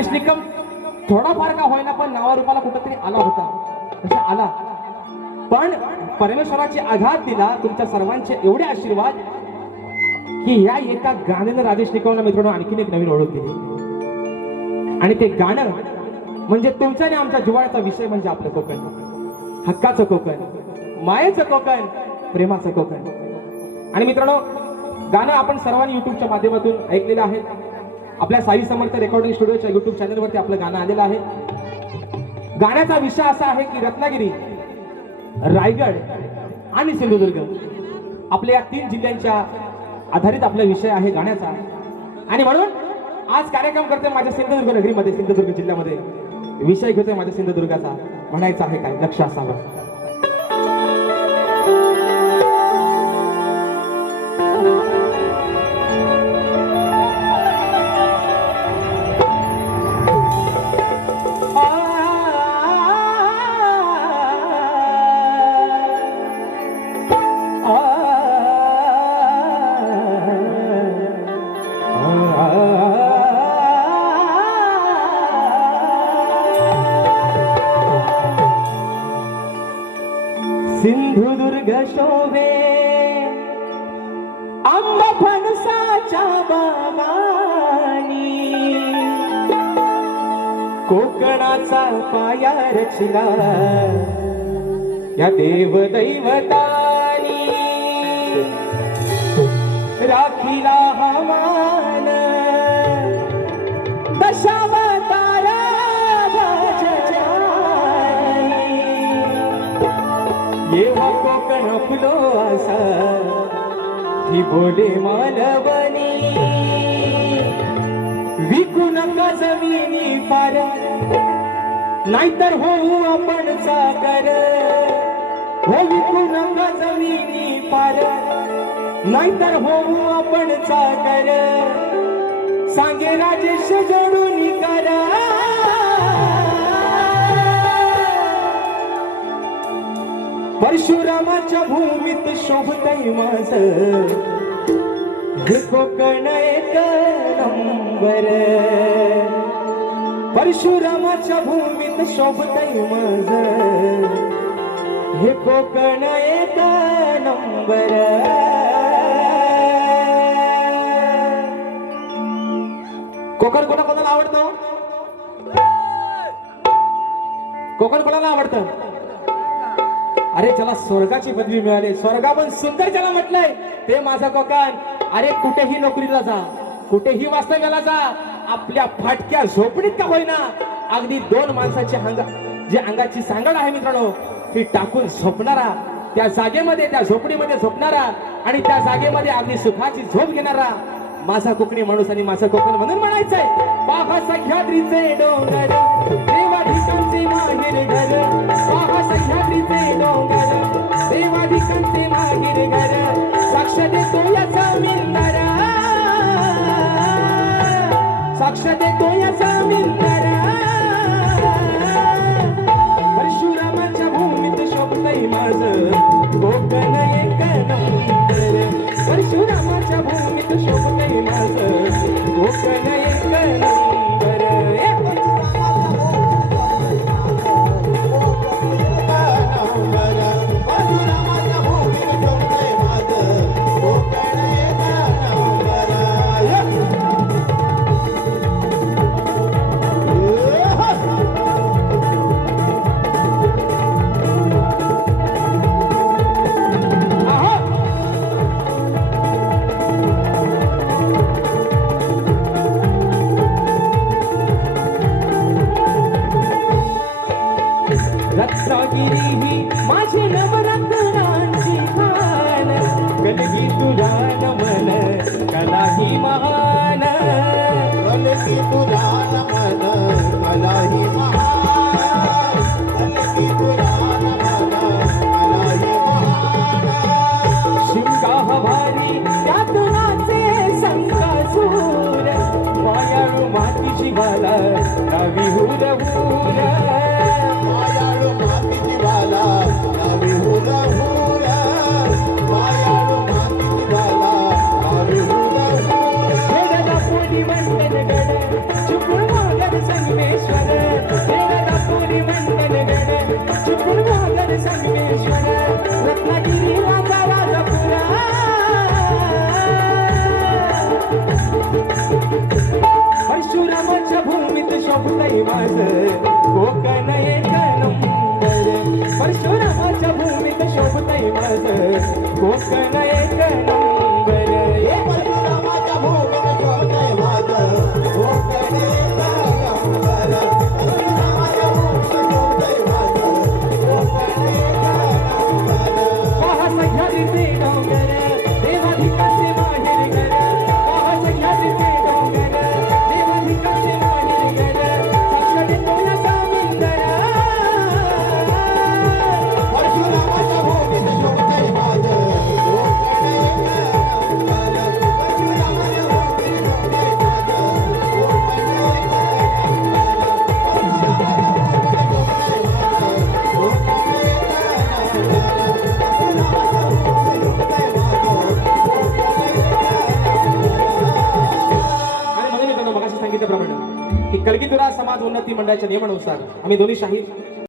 राजेश निकम थोडाफार का होईना पण नावारूपाला कुठंतरी आला होता, तसा आला. पण परमेश्वराची आघात दिला, तुमच्या सर्वांचे एवढे आशीर्वाद की या एका गाण्यानं राजेश निकमला मित्रांनो आणखीन एक नवीन ओळख दिली. आणि ते गाणं म्हणजे तुमचा आणि आमच्या जिव्हाळ्याचा विषय म्हणजे आपलं कोकण, हक्काचं कोकण, मायेचं कोकण, प्रेमाचं कोकण. आणि मित्रांनो गाणं आपण सर्वांनी युट्यूबच्या माध्यमातून ऐकलेलं आहे. आपल्या साई समर्थ रेकॉर्डिंग स्टुडिओच्या युट्यूब चॅनलवरती आपलं गाणं आलेलं आहे. गाण्याचा विषय असा आहे की रत्नागिरी, रायगड आणि सिंधुदुर्ग आपल्या या 3 जिल्ह्यांच्या आधारित आपला विषय आहे गाण्याचा. आणि म्हणून आज कार्यक्रम करते माझ्या सिंधुदुर्ग नगरीमध्ये, सिंधुदुर्ग जिल्ह्यामध्ये विषय घेतोय माझ्या सिंधुदुर्गाचा. म्हणायचा आहे काय, लक्ष असावं. सिंधुदुर्ग शोभे आंबा फणसाच्या बागानी, कोकणाचा पाया रचला या देवदैवतानी. राखीला हा मान दशावतारा येवा कोकण फुलो असा ही बोले मालवणी. विकू नका जमिनी पार, नाहीतर होऊ आपण चाकर. हो विकू नका जमिनी पार, नाहीतर होऊ आपण चाकर. सांगे राजेश जोडून करा, परशुरामाच्या भूमीत शोभतय माझं हे कोकण एक नंबर. परशुरामाच्या भूमीत शोभतय माझं हे कोकण एक नंबर. कोकण कोणाला आवडतं? कोकण कोणाला आवडतं? अरे ज्याला स्वर्गाची पदवी मिळाली, स्वर्गा पण सुंदर ज्याला म्हटलंय ते माझा कोकण. अरे कुठेही नोकरीला जा, कुठेही वास्तव्याला जा, आपल्या फाटक्या झोपडीत का होईना अगदी 2 माणसाची जे अंगाची सांगड आहे मित्रांनो ती टाकून झोपणारा, त्या जागेमध्ये त्या झोपडीमध्ये झोपणारा आणि त्या जागेमध्ये अगदी सुखाची झोप घेणारा माझा कोकणी माणूस आणि माझा कोकण म्हणून म्हणायचंय. पाहा सह्याद्रीचे डोंगर, देवाधिकांचे माहेर घर. पाहा सह्याद्रीचे डोंगर, देवाधिकांचे माहेर घर. साक्ष देतो याचा मिंदर, साक्ष देतो याचा मिंदर. परशुरामाच्या भूमीत शोभतय माझं कोकण एक नंबर. परशुरामाच्या भूमीत शोभतय माझं कोकण एक नंबर. रत्नागिरी ही माझी नवरत्नांची खान, कलगी तुझा नमन कला ही महान. कलगी तुझा नमन कला ही महान, कलगी तुझा नमन कला ही महान. शिमगा हवारी त्यात नाचे संकासूर, मायाळू मातीची बाला नावी हुर हुर. मायाळू मातीची बाला कोकण एक नंबर परशुरामाच्या भूमीत शोभतय माझं कोकण एक नंबर परशुरामाच्या भूमीत शोभतय माझं कोकण एक नंबर परशुरामाच्या भूमीत शोभतय माझं कोकण एक नंबर पहा सह्याद्रीचे डोंगर देवाधिकाचे माहेर घर पहा सह्याद्रीचे डोंगर देवाधिकाचे माहेर घर साक्षात तुला सामिंदर परशुरामाच्या भूमीत शोभतय माझं कोकण एक नंबर परशुरामाच्या भूमीत शोभतय माझं कोकण एक आणि म्हणून मी त्यांना मगाशी सांगितल्याप्रमाणे की कलगीधरा समाज उन्नती मंडळाच्या नियमानुसार आम्ही दोन्ही शाहीर